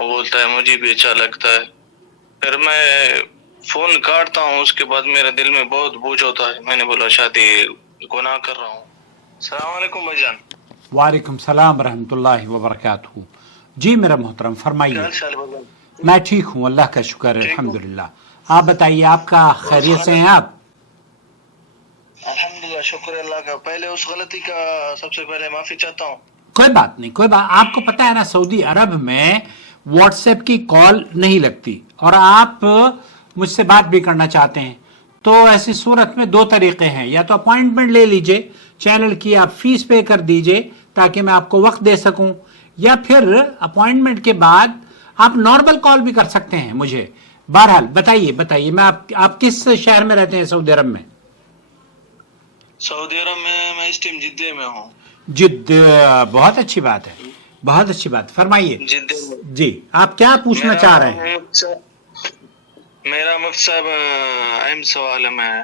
وہ بولتا ہے مجھے بھی اچھا لگتا ہے. پھر میں فون کاٹتا ہوں، اس کے بعد میرے دل میں بہت بوجھ ہوتا ہے. میں نے بولا شاید گناہ کر رہا ہوں. السلام علیکم بھائی جان. وعلیکم السلام ورحمۃ اللہ وبرکاتہ. جی میرا محترم کیا فرمائیے. حال چال بھائی جان؟ میں ٹھیک ہوں، اللہ کا شکر ہے، ٹھیک ہو؟ الحمدللہ. آپ بتائیے، آپ کا خیریت سے ہیں آپ؟ الحمدللہ، شکر اللہ کا. پہلے اس غلطی کا سب سے پہلے معافی چاہتا ہوں. کوئی بات نہیں، کوئی بات. آپ کو پتہ ہے نا، سعودی عرب میں واٹس ایپ کی کال نہیں لگتی، اور آپ مجھ سے بات بھی کرنا چاہتے ہیں، تو ایسی صورت میں دو طریقے ہیں. یا تو اپوائنٹمنٹ لے لیجئے، چینل کی آپ فیس پے کر دیجئے تاکہ میں آپ کو وقت دے سکوں، یا پھر اپوائنٹمنٹ کے بعد آپ نارمل کال بھی کر سکتے ہیں مجھے. بہرحال بتائیے میں آپ کس شہر میں رہتے ہیں سعودی عرب میں؟ سعودی عرب میں اس ٹائم جدہ میں ہوں. جد، بہت اچھی بات ہے، بہت اچھی بات. فرمائیے جدہ میں. جی، آپ کیا پوچھنا چاہ رہے ہیں؟ میرا مفتی صاحب اہم سوال ہے.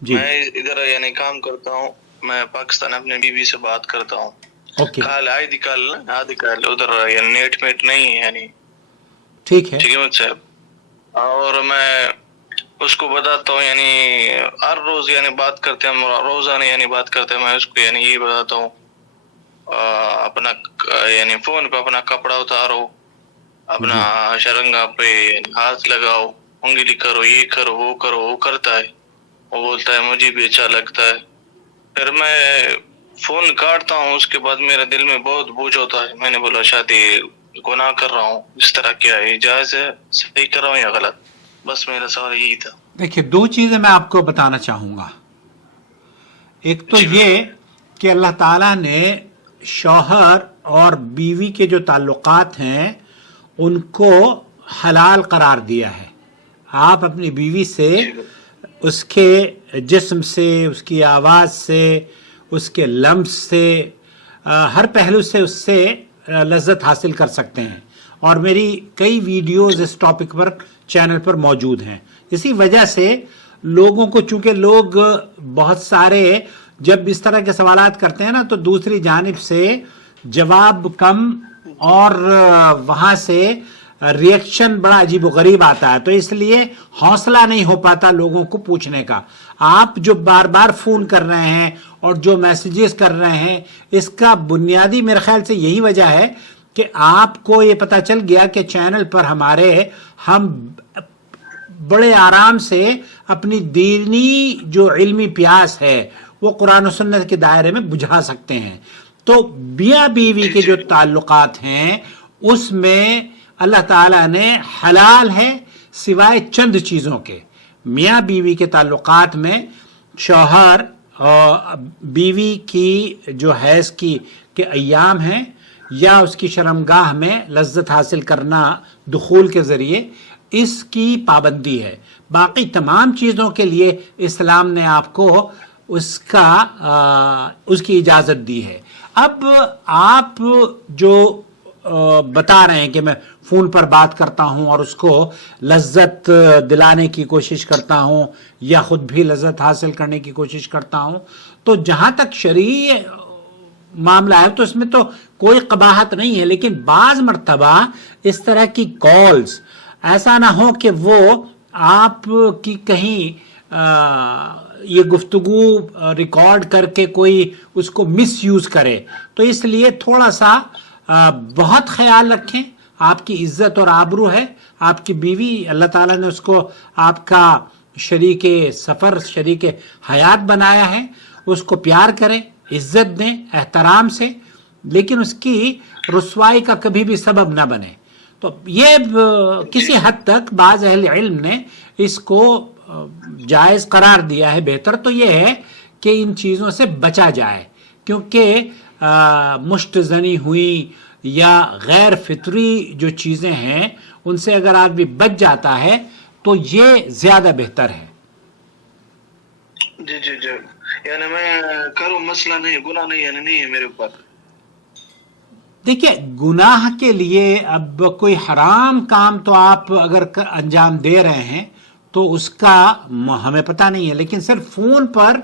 جی میں ادھر یعنی کام کرتا ہوں. میں پاکستان اپنے بیوی سے بات کرتا ہوں. اوکے، آدھی کال ادھر یعنی نیٹ میٹ نہیں ہے، یعنی ٹھیک ہے. ٹھیک ہے مفتی صاحب. اور میں اس کو بتاتا ہوں، یعنی ہر روز یعنی بات کرتے ہیں، روزانہ یعنی بات کرتے ہیں. میں اس کو یعنی یہ بتاتا ہوں، اپنا یعنی فون پہ اپنا کپڑا اتارو، اپنا شرنگا پہ ہاتھ لگاؤ، انگلی کرو، یہ کرو، وہ کرو. وہ کرتا ہے، وہ بولتا ہے مجھے بھی اچھا لگتا ہے. پھر میں فون کاٹتا ہوں، اس کے بعد میرے دل میں بہت بوجھ ہوتا ہے. میں نے بولا شاید گناہ کر رہا ہوں. اس طرح کیا ہے، جائز ہے، صحیح کر رہا ہوں یا غلط؟ بس میرا سوال یہی تھا. دیکھیے، دو چیزیں میں آپ کو بتانا چاہوں گا. ایک تو یہ کہ اللہ تعالیٰ نے شوہر اور بیوی کے جو تعلقات ہیں ان کو حلال قرار دیا ہے. آپ اپنی بیوی سے اس کے جسم سے، اس کی آواز سے، اس کے لمس سے، ہر پہلو سے اس سے لذت حاصل کر سکتے ہیں. اور میری کئی ویڈیوز اس ٹاپک پر چینل پر موجود ہیں. اسی وجہ سے لوگوں کو، چونکہ لوگ بہت سارے جب اس طرح کے سوالات کرتے ہیں نا، تو دوسری جانب سے جواب کم اور وہاں سے ریئیکشن بڑا عجیب و غریب آتا ہے، تو اس لیے حوصلہ نہیں ہو پاتا لوگوں کو پوچھنے کا. آپ جو بار بار فون کر رہے ہیں اور جو میسیجز کر رہے ہیں، اس کا بنیادی میرے خیال سے یہی وجہ ہے کہ آپ کو یہ پتہ چل گیا کہ چینل پر ہم بڑے آرام سے اپنی دینی جو علمی پیاس ہے وہ قرآن و سنت کے دائرے میں بجھا سکتے ہیں. تو میاں بیوی کے جو تعلقات ہیں اس میں اللہ تعالیٰ نے حلال ہے سوائے چند چیزوں کے. میاں بیوی کے تعلقات میں شوہر اور بیوی کی جو حیض کی کے ایام ہیں یا اس کی شرمگاہ میں لذت حاصل کرنا دخول کے ذریعے، اس کی پابندی ہے. باقی تمام چیزوں کے لیے اسلام نے آپ کو اس کی اجازت دی ہے. اب آپ جو بتا رہے ہیں کہ میں فون پر بات کرتا ہوں اور اس کو لذت دلانے کی کوشش کرتا ہوں یا خود بھی لذت حاصل کرنے کی کوشش کرتا ہوں، تو جہاں تک شرعی معاملہ ہے تو اس میں تو کوئی قباحت نہیں ہے. لیکن بعض مرتبہ اس طرح کی کالز ایسا نہ ہو کہ وہ آپ کی کہیں یہ گفتگو ریکارڈ کر کے کوئی اس کو مس یوز کرے، تو اس لیے تھوڑا سا بہت خیال رکھیں. آپ کی عزت اور آبرو ہے، آپ کی بیوی، اللہ تعالیٰ نے اس کو آپ کا شریک سفر، شریک حیات بنایا ہے. اس کو پیار کریں، عزت دیں احترام سے، لیکن اس کی رسوائی کا کبھی بھی سبب نہ بنے. تو یہ کسی حد تک بعض اہل علم نے اس کو جائز قرار دیا ہے. بہتر تو یہ ہے کہ ان چیزوں سے بچا جائے، کیونکہ مشت زنی ہوئی یا غیر فطری جو چیزیں ہیں ان سے اگر آدمی بچ جاتا ہے تو یہ زیادہ بہتر ہے. جی جی جی، یعنی میں کروں، مسئلہ نہیں، گناہ نہیں، یعنی نہیں ہے میرے اوپر. دیکھیے، گناہ کے لیے اب کوئی حرام کام تو آپ اگر انجام دے رہے ہیں تو اس کا ہمیں پتہ نہیں ہے، لیکن صرف فون پر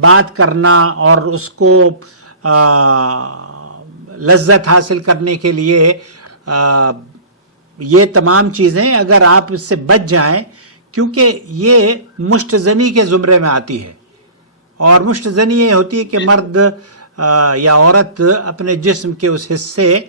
بات کرنا اور اس کو لذت حاصل کرنے کے لیے یہ تمام چیزیں اگر آپ اس سے بچ جائیں، کیونکہ یہ مشت زنی کے زمرے میں آتی ہے، اور مشت زنی یہ ہوتی ہے کہ مرد یا عورت اپنے جسم کے اس حصے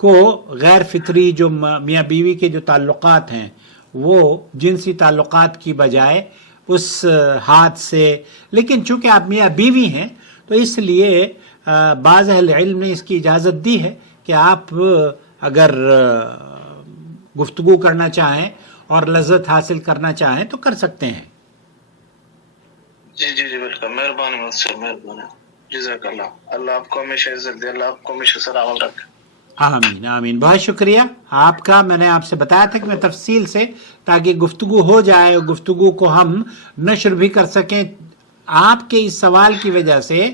کو غیر فطری جو میاں بیوی کے جو تعلقات ہیں وہ جنسی تعلقات کی بجائے اس ہاتھ سے، لیکن چونکہ آپ میاں بیوی ہیں تو اس لیے بعض اہل علم نے اس کی اجازت دی ہے کہ آپ اگر گفتگو کرنا چاہیں اور لذت حاصل کرنا چاہیں تو کر سکتے ہیں۔ جی جی جی بالکل، مہربانی مجھ سے، مہربانی، جزاک اللہ، اللہ آپ کو ہمیشہ عزت دے، اللہ آپ کو ہمیشہ سلامت رکھے۔ آمین آمین، بہت شکریہ آپ کا۔ میں نے آپ سے بتایا تھا کہ میں تفصیل سے، تاکہ گفتگو ہو جائے اور گفتگو کو ہم نشر بھی کر سکیں۔ آپ کے اس سوال کی وجہ سے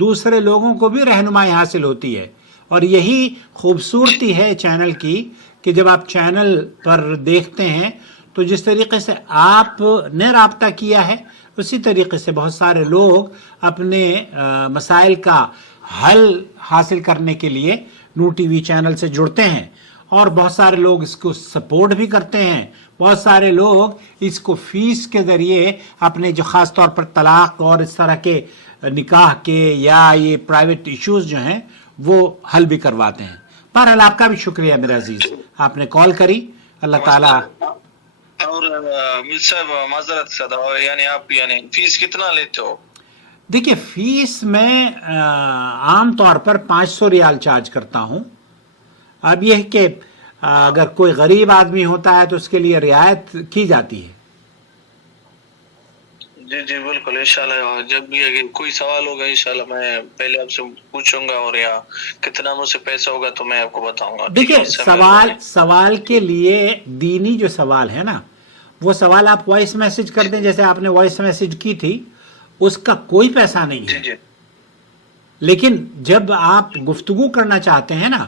دوسرے لوگوں کو بھی رہنمائی حاصل ہوتی ہے، اور یہی خوبصورتی ہے چینل کی کہ جب آپ چینل پر دیکھتے ہیں تو جس طریقے سے آپ نے رابطہ کیا ہے اسی طریقے سے بہت سارے لوگ اپنے مسائل کا حل حاصل کرنے کے لیے نور ٹی وی چینل سے جڑتے ہیں، اور بہت سارے لوگ اس کو سپورٹ بھی کرتے ہیں، بہت سارے لوگ اس کو فیس کے ذریعے اپنے جو خاص طور پر طلاق اور اس طرح کے نکاح کے یا یہ پرائیویٹ ایشوز جو ہیں وہ حل بھی کرواتے ہیں۔ بہرحال آپ کا بھی شکریہ میرے عزیز، آپ نے کال کری، اللہ تعالیٰ۔ اور مجھ صاحب معذرت سے یعنی آپ یعنی فیس کتنا لیتے ہو؟ دیکھیے فیس میں عام طور پر 500 ریال چارج کرتا ہوں۔ اب یہ کہ اگر کوئی غریب آدمی ہوتا ہے تو اس کے لیے رعایت کی جاتی ہے۔ جی جی بالکل، انشاءاللہ جب بھی اگر کوئی سوال ہوگا انشاءاللہ میں پہلے آپ سے پوچھوں گا، اور یا کتنا مجھ سے پیسہ ہوگا تو میں آپ کو بتاؤں گا۔ دیکھیے سوال کے لیے دینی جو سوال ہے نا، وہ سوال آپ وائس میسج کر دیں، جیسے آپ نے وائس میسج کی تھی، اس کا کوئی پیسہ نہیں ہے۔ لیکن جب آپ گفتگو کرنا چاہتے ہیں نا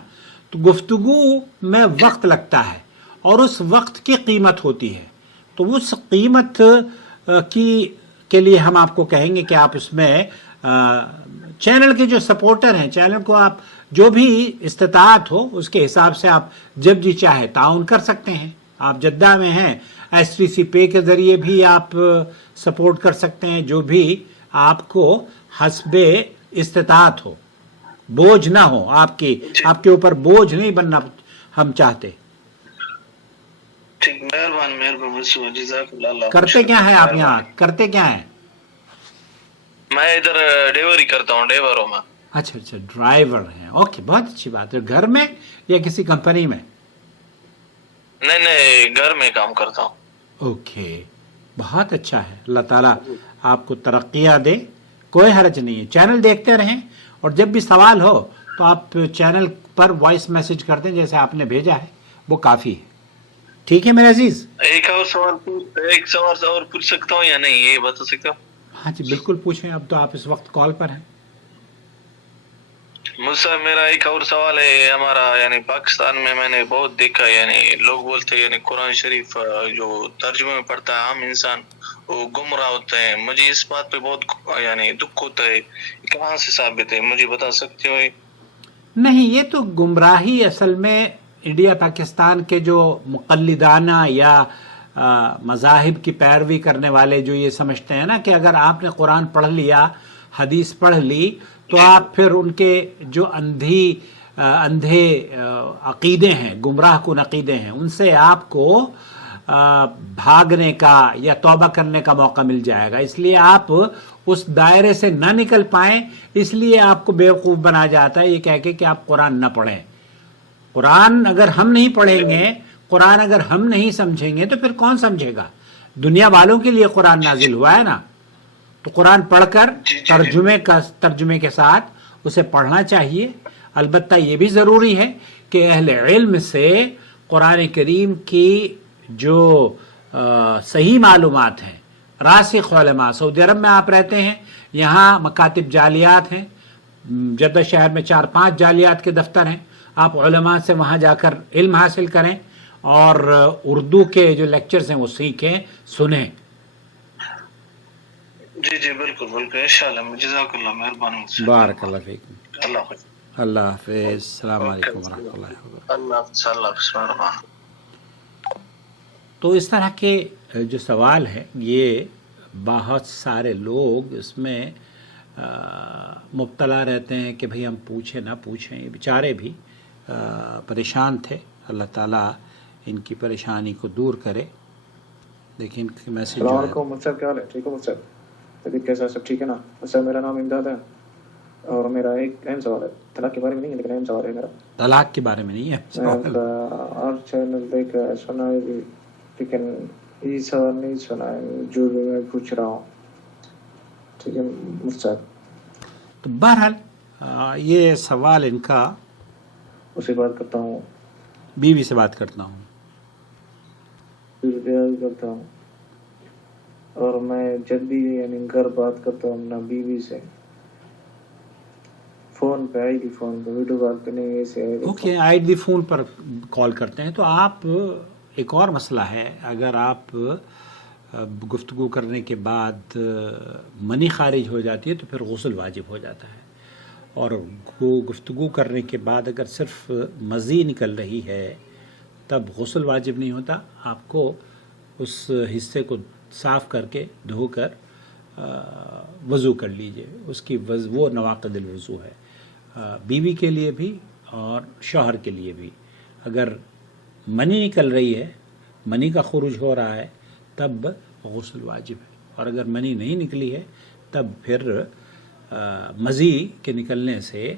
تو گفتگو میں وقت لگتا ہے، اور اس وقت کی قیمت ہوتی ہے، تو اس قیمت کے لیے ہم آپ کو کہیں گے کہ آپ اس میں چینل کے جو سپورٹر ہیں، چینل کو آپ جو بھی استطاعت ہو اس کے حساب سے آپ جب جی چاہے تعاون کر سکتے ہیں۔ آپ جدہ میں ہیں، ایس ٹی سی پے کے ذریعے بھی آپ سپورٹ کر سکتے ہیں، جو بھی آپ کو حسب استطاعت ہو، بوجھ نہ ہو، آپ کے اوپر بوجھ نہیں بننا ہم چاہتے۔ ٹھیک، مہربانی، جزاک اللہ۔ کرتے کیا ہیں آپ یہاں، کرتے کیا ہیں؟ میں ادھر ڈیلیوری کرتا ہوں، ڈیوروں میں۔ اچھا اچھا، ڈرائیور ہیں، اوکے، بہت اچھی بات ہے۔ گھر میں یا کسی کمپنی میں؟ نہیں، گھر میں کام کرتا ہوں۔ اوکے، بہت اچھا ہے، اللہ تعالیٰ آپ کو ترقیاں دے، کوئی حرج نہیں ہے۔ چینل دیکھتے رہیں، اور جب بھی سوال ہو تو آپ چینل پر وائس میسج کر دیں جیسے آپ نے بھیجا ہے، وہ کافی ہے۔ ٹھیک ہے میرے عزیز؟ ایک سوال اور پوچھ سکتا ہوں یا نہیں، یہ بتا سکتا ہوں؟ ہاں جی بالکل پوچھیں، اب تو آپ اس وقت کال پر ہیں۔ مجھ سے میرا ایک اور سوال ہے، ہمارا یعنی پاکستان میں نے بہت دیکھا، یعنی لوگ بولتے ہیں یعنی قرآن شریف جو ترجمے میں پڑھتا ہے عام انسان وہ گمراہ ہوتے ہیں۔ مجھے اس بات پہ بہت یعنی دکھ ہوتا ہے، کہاں سے ثابت ہے، مجھے بتا سکتے ہو؟ نہیں، یہ تو گمراہی اصل میں انڈیا پاکستان کے جو مقلدانہ یا مذاہب کی پیروی کرنے والے جو یہ سمجھتے ہیں نا کہ اگر آپ نے قرآن پڑھ لیا، حدیث پڑھ لی، تو آپ پھر ان کے جو اندھے عقیدے ہیں، گمراہ کن عقیدے ہیں، ان سے آپ کو بھاگنے کا یا توبہ کرنے کا موقع مل جائے گا۔ اس لیے آپ اس دائرے سے نہ نکل پائیں، اس لیے آپ کو بیوقوف بنا جاتا ہے یہ کہہ کے کہ آپ قرآن نہ پڑھیں۔ قرآن اگر ہم نہیں پڑھیں گے، قرآن اگر ہم نہیں سمجھیں گے تو پھر کون سمجھے گا؟ دنیا والوں کے لیے قرآن نازل ہوا ہے نا، تو قرآن پڑھ کر ترجمے کے ساتھ اسے پڑھنا چاہیے۔ البتہ یہ بھی ضروری ہے کہ اہل علم سے قرآن کریم کی جو صحیح معلومات ہیں، راسخ علماء، سعودی عرب میں آپ رہتے ہیں، یہاں مکاتب جالیات ہیں، جدہ شہر میں 4-5 جالیات کے دفتر ہیں، آپ علماء سے وہاں جا کر علم حاصل کریں، اور اردو کے جو لیکچرز ہیں وہ سیکھیں، سنیں۔ جی جی بالکل بالکل، انشاءاللہ، جزاک اللہ، مہربانی۔ بارک اللہ فیکم۔ اللہ حافظ۔ اللہ حافظ، السلام علیکم ورحمۃ اللہ وبرکاتہ۔ اللہ حافظ، اللہ حافظ۔ تو اس طرح کے جو سوال ہے یہ بہت سارے لوگ اس میں مبتلا رہتے ہیں کہ بھئی ہم پوچھیں نہ پوچھیں. یہ بیچارے بھی پریشان تھے. اللہ تعالیٰ ان کی پریشانی کو دور کرے. لیکن میسیج السلام علیکم مصعب، کیا حال ہے؟ ٹھیک ہو مصعب؟ طبیعت کیسا ہے؟ سب ٹھیک ہے نا؟ مصعب میرا نام امداد ہے اور میرا ایک اہم سوال ہے. طلاق کے بارے میں نہیں ہے لیکن اہم سوال ہے میرا. طلاق کے بارے میں نہیں ہے میں اور چینل دیکھ سنا ہے بھی لیکن یہ سوال نہیں سنا ہے جو بھی میں پوچھ رہا ہوں. ٹھیک ہے مصعب؟ تو بہرحال یہ سوال ان کا اسے بات کرتا ہوں، بیوی سے بات کرتا ہوں. بیاض کرتا ہوں اور میں جب بھی یعنی گھر بات کرتا ہوں اپنا بیوی سے فون پہ آئی ڈی فون پہ ویڈیو کال پہ نہیں ایسے اوکے آئی ڈی فون پر کال کرتے ہیں. تو آپ ایک اور مسئلہ ہے، اگر آپ گفتگو کرنے کے بعد منی خارج ہو جاتی ہے تو پھر غسل واجب ہو جاتا ہے. اور گفتگو کرنے کے بعد اگر صرف مزی نکل رہی ہے تب غسل واجب نہیں ہوتا. آپ کو اس حصے کو صاف کر کے دھو کر وضو کر لیجئے. اس کی وہ نواقض الوضو ہے بیوی کے لیے بھی اور شوہر کے لیے بھی. اگر منی نکل رہی ہے، منی کا خروج ہو رہا ہے تب غسل واجب ہے. اور اگر منی نہیں نکلی ہے تب پھر مزی کے نکلنے سے